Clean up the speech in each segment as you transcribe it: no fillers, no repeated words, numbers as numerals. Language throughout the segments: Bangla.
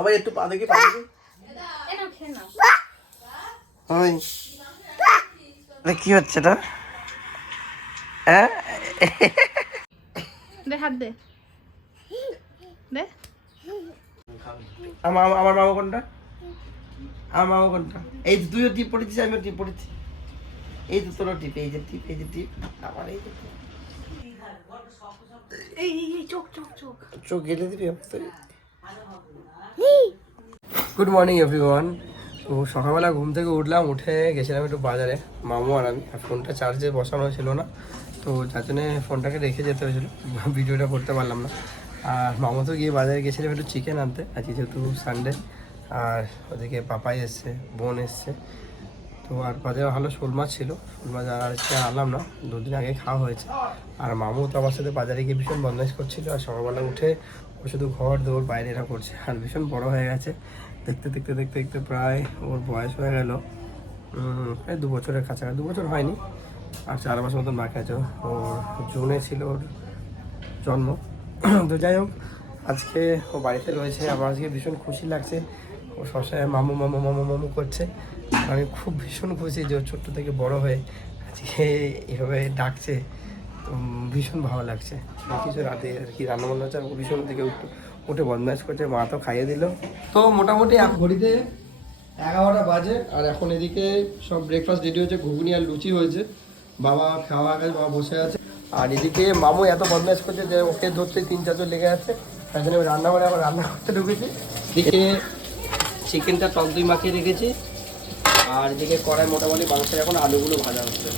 আবার একটু পা দেখি কি হচ্ছে এটা? হ্যাঁ হাত দে দে। আমার মামা কোনটা? আমার মামা কোনটা? এই তো তুইও টিপ পড়েছিস, আমিও টিপ পড়েছি। এই তো তোরও টিপ, এই যে টিপ, এই যে টিপ, আমার এই যে চোখ গেলে দিবি। Good morning everyone. তো সকালবেলা ঘুম থেকে উঠলাম, উঠে গেছিলাম একটু বাজারে, মামু আর আমি। আর ফোনটা চার্জে বসানো ছিল না, তো যার জন্যে ফোনটাকে রেখে যেতে হয়েছিলো, ভিডিওটা করতে পারলাম না। আর মামু তো গিয়ে বাজারে গেছিলাম একটু চিকেন আনতে, আজকে যেহেতু সানডে। আর ওদিকে পাপাই এসছে, বোন এসছে। তো আর বাজারে ভালো শোল মাছ ছিল, শোল মাছ আর আজকে আনলাম না, 2 দিন আগে খাওয়া হয়েছে। আর মামু তো আমার সাথে বাজারে গিয়ে ভীষণ বদমাইশ করছিল। আর সকালবেলা উঠে ও শুধু ঘর দৌড় বাইরে এরা করছে। আর ভীষণ বড় হয়ে গেছে, দেখতে দেখতে দেখতে দেখতে প্রায় ওর বয়স হয়ে গেল প্রায় 2 বছরের কাছাকাছি। 2 বছর হয়নি, আর 4 মাস মতন বাকি আছে। ওর জুনে ছিল ওর জন্ম। তো যাই হোক, আজকে ও বাড়িতে রয়েছে। আমার আজকে ভীষণ খুশি লাগছে। ও সবসময় মামু মামু মামু মামু করছে। আমি খুব ভীষণ খুশি যে ও ছোট্ট থেকে বড় হয়ে আজকে এভাবে ডাকছে। তো ভীষণ ভালো লাগছে। কিছু রাতে আর কি রান্নাবান্না হচ্ছে, ভীষণ থেকে উঠে বদমাইশ করছে, মা তো খাইয়ে দিল। তো মোটামুটি ঘড়িতে 11টা বাজে। আর এখন এদিকে সব ব্রেকফাস্ট রেডি হচ্ছে, ঘুগনি আর লুচি হয়েছে। বাবা খাওয়া গেছে, বাবা বসে আছে। আর এদিকে মামু এত বদমাইশ করছে যে ওকে ধরতে 3-4 জন লেগে আছে। তার জন্য রান্না করে আবার রান্না করতে ঢুকেছি। এদিকে চিকেনটা টক দই মাখিয়ে রেখেছি। আর এদিকে কড়াই মোটামুটি মাংসের এখন আলুগুলো ভাজা হচ্ছে।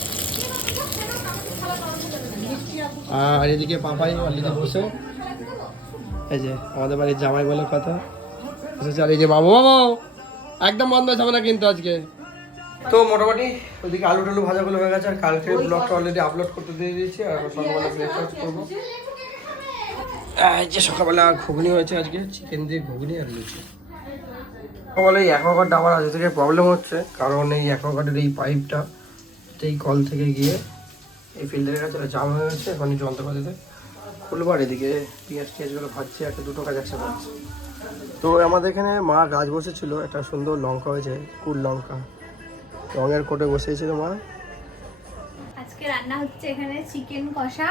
আর এদিকে পাপাই অলরেডি বসে, এই যে আমাদের বাড়ির জামাই বলে কথা বসেছে। আর এই যে বাবু বাবু একদম বন্ধ যাবে না কিন্তু আজকে। তো মোটামুটি ওইদিকে আলু টালু ভাজাগুলো হয়ে গেছে। আর কালকে ব্লগটা অলরেডি আপলোড করতে দিয়ে দিয়েছি। আর সকালবেলা ব্রেকফাস্ট করবো। এই যে সকালবেলা ঘুগনি হয়েছে আজকে, চিকেন দিয়ে ঘুগনি আর লুচি। সকালে এই অ্যাকোয়াগার্ডটা আমার আজ থেকে প্রবলেম হচ্ছে, কারণ এই অ্যাকোয়াগার্ডের এই পাইপটা এই কল থেকে গিয়ে এই ফিল্টারের কাছে জাম হয়ে গেছে। এখন এই যন্ত্রপাতিতে খুলবো। আর এদিকে পেঁয়াজ টিয়াজগুলো ভাজছে, একটা দুটো কাজ একসাথে হচ্ছে। তো আমাদের এখানে মা গাছ বসেছিল, একটা সুন্দর লঙ্কা হয়েছে, কুল লঙ্কা, রঙের কোটে বসেছিল মা। আজকে রান্না হচ্ছে এখানে চিকেন কষা,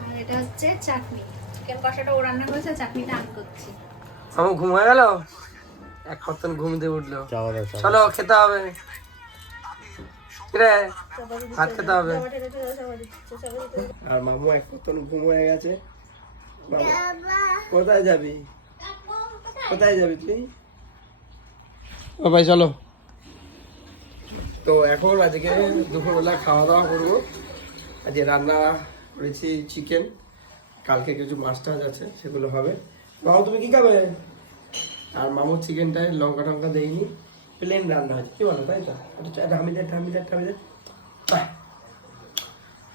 আর এটা হচ্ছে চাটনি। চিকেন কষাটা ও রান্না করেছে, চাটনিটা আমি করছি। আমার ঘুম হয়ে গেল, এক মতন ঘুম দিয়ে উঠলো। চলো খেতে হবে, ভাত খেতে হবে। আর মামু এক মতন ঘুম হয়ে গেছে। কোথায় যাবি, কোথায় যাবি তুই? ও ভাই চলো। তো এখন আজকে দুপুরবেলা খাওয়া দাওয়া করবো। আজকে রান্না করেছি চিকেন, কালকে কিছু মাছ টাছ আছে, সেগুলো হবে। মামু তুমি কি খাবে? আর মামুর চিকেনটায় লঙ্কা টঙ্কা দেয়নি, প্লেন রান্না হয়েছে, কি বলো তাই তো?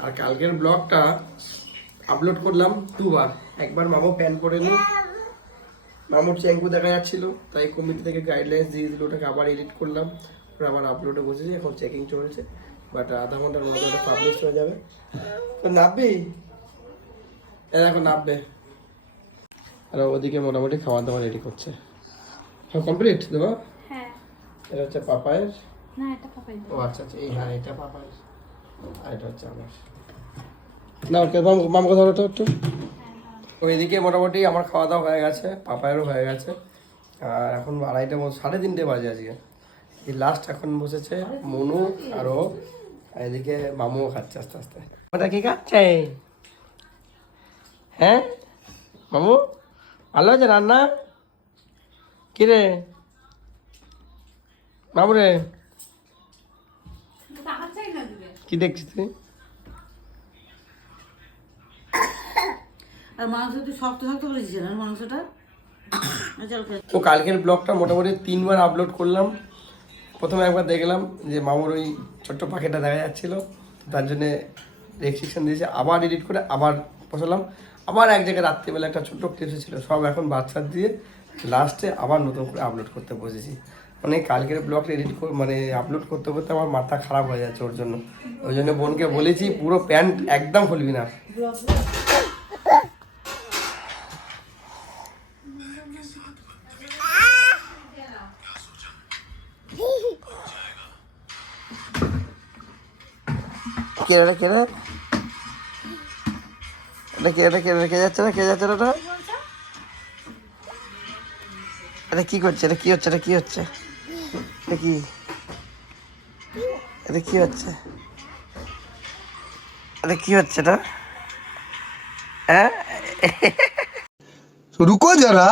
আর কালকের ব্লগটা আপলোড করলাম 2 বার। একবার মামু প্যান পরে নি, মামুর চ্যাঙ্কু দেখা যাচ্ছিল, তাই কমিটি থেকে গাইডলাইন্স দিয়ে দিল, ওটাকে আবার এডিট করলাম, আবার আপলোডে বসেছি। এখন চেকিং চলছে, বাট আধা ঘন্টার মধ্যে ওটা পাবলিশ হয়ে যাবে। তো নামবি, এখন নামবে। আর ওদিকে মোটামুটি খাওয়া দাওয়া রেডি করছে। সব কমপ্লিট দেবো? হ্যাঁ, এটা হচ্ছে পাপায়ের। না এটা পাপাই। ও আচ্ছা আচ্ছা, এই হ্যাঁ এটা পাপায়ের, আর এটা হচ্ছে আমার। না মাম কথা বলো তো একটু। ওইদিকে মোটামুটি আমার খাওয়া দাওয়া হয়ে গেছে, পাপায়েরও হয়ে গেছে। আর এখন 2:30 3:30 বাজে আজকে। এই লাস্ট এখন বসেছে মনু আরও, এদিকে মামুও খাচ্ছে আস্তে আস্তে। ওটা কি খাচ্ছে? হ্যাঁ মামু ভালো আছে রান্না? কিরে মামু রে, কি দেখছিস তুই? আর মাংস তুই শক্ত শক্ত করেছিস না মাংসটা। তো কালকের ব্লগটা মোটামুটি 3 বার আপলোড করলাম। প্রথমে একবার দেখলাম যে মামুর ওই ছোট্ট পাখিটা দেখা যাচ্ছিলো, তার জন্যে রেস্ট্রিকশন দিয়েছে, আবার এডিট করে আবার বসালাম। আবার এক জায়গায় রাত্রিবেলা একটা ছোট্ট ক্লিপস ছিল, সব এখন বাচ্চা দিয়ে লাস্টে আবার নতুন করে আপলোড করতে বসেছি। মানে কালকের ব্লগটা এডিট মানে আপলোড করতে করতে আমার মাথা খারাপ হয়ে যাচ্ছে ওর জন্য। ওই জন্য বোনকে বলেছি পুরো প্যান্ট একদম খুলবি না। কে রে কে রে কে যাচ্ছে না ওটা? এটা কি করছে? এটা কি হচ্ছে? এটা কি হচ্ছে? এটা হ্যাঁ रुको जरा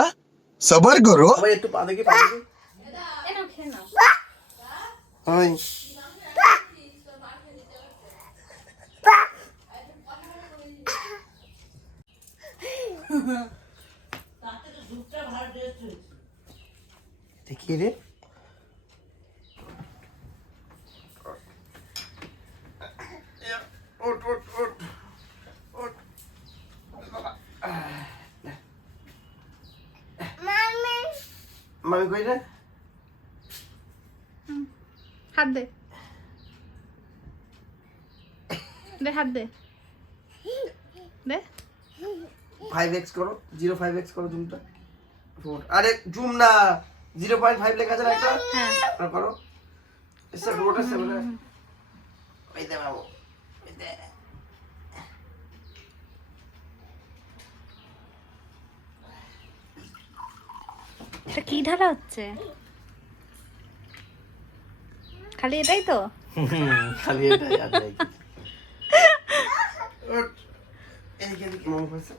सबर करो ভাই একটু পা দেখি ওই দেখি রে ওঠ ওঠ ওঠ ওঠ মামি কই রে হাত দে হাত দে 5x করো 0.5x করো জুমটা আরে জুম না 0.5 লেখা আছে না একটা হ্যাঁ করো এসে পুরোটা সেভেন ওই দে বাবু ওই দে এটা কি ঢালা হচ্ছে? খালি এটাই তো? খালি এটা আর নাই এদিকে মামা কইছে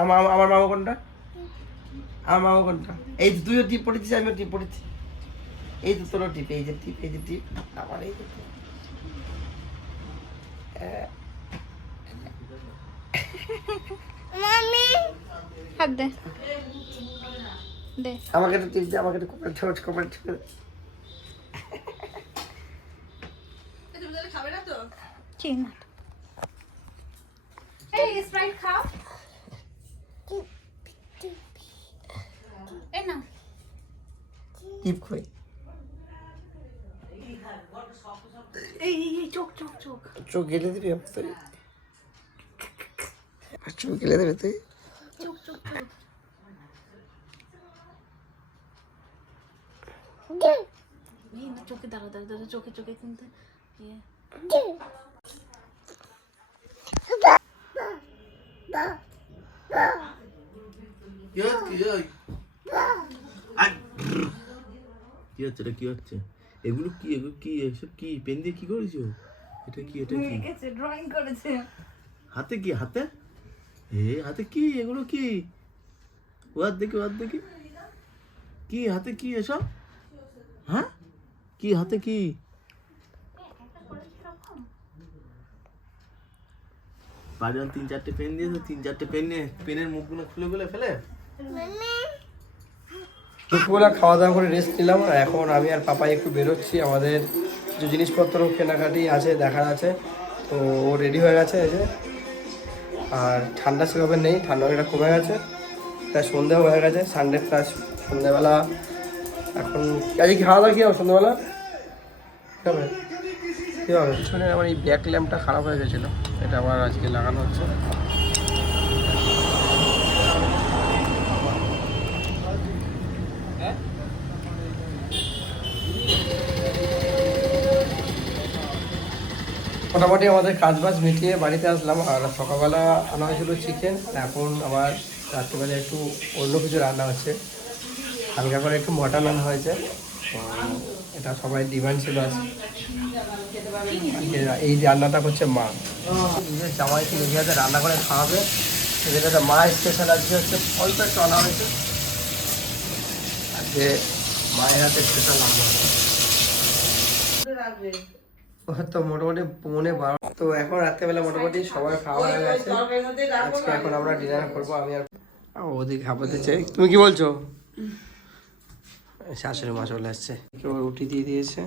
আমার মামা কোনটা? আমার মামা কোনটা? এই তো তুইও টিপ পড়েছিস আমিও টিপ পড়েছি এই তো তোর টিপ এই যে টিপ আমার এই যে হাত দে আমাকে একটা টিপ দে আমাকে একটা কমেন্ট কি না এই স্প্রাইট খাও এই না টিপ কই এই চোখ চোখ গেলে দিবি তুই চোখ গেলে দিবি তুই চোখ এই না চোখে দাঁড়া চোখে কিন্তু ইয়ে কি হচ্ছে এটা? কি হচ্ছে এগুলো? কি এসব? কি পেন দিয়ে কি করেছো? এটা কি ড্রয়িং করেছে হাতে? কি হাতে? হাতে কি এগুলো? কি ওয়াদ দেখি কি হাতে? কি এসব? হ্যাঁ কি হাতে? কি পাঁচজন 3-4টে পেন দিয়েছে, 3-4টে পেন নিয়ে পেনের মুখগুলো খুলে ফেলে। দুপুরবেলা খাওয়া দাওয়া করে রেস্ট নিলাম আর এখন আমি আর পাপাই একটু বেরোচ্ছি আমাদের কিছু জিনিসপত্র কেনাকাটি আছে দেখার আছে তো ও রেডি হয়ে গেছে এই যে আর ঠান্ডা সেভাবে নেই ঠান্ডা অনেকটা কমে গেছে তাই সন্ধ্যেও হয়ে গেছে সানডে প্লাস সন্ধ্যেবেলা এখন আজকে কি খাওয়া দাওয়া কী হবে সন্ধ্যেবেলা কী হবে শুনে আমার এই ব্যাক ল্যাম্পটা খারাপ হয়ে গেছিলো এটা আবার আজকে লাগানো হচ্ছে মোটামুটি আমাদের কাজবাজ মিটিয়ে বাড়িতে আসলাম আর সকালবেলা আনা হয়েছিল চিকেন এখন আবার রাত্রিবেলা একটু অন্য কিছু রান্না হচ্ছে হালকা করে একটু মটন আনা হয়েছে তো এটা সবাই ডিমান্ড ছিল আজকে এই রান্নাটা হচ্ছে মা নিজের জামাইকে নিজে হাতে রান্না করে খাওয়াবে যেটা মা স্পেশাল আজকে হচ্ছে অল্প একটু আনা হয়েছে আজকে মায়ের হাতে স্পেশাল রান্না তো মোটামুটি পৌনে 12 তো এখন রাত্রেবেলা মোটামুটি সবাই খাওয়া হয়ে গেছে আজকে এখন আমরা ডিনার করবো আমি আর ওদিকে খাবাতে চাই তুমি কি বলছো শাশুড়ি মা চলে আসছে কেউ রুটি দিয়ে দিয়েছে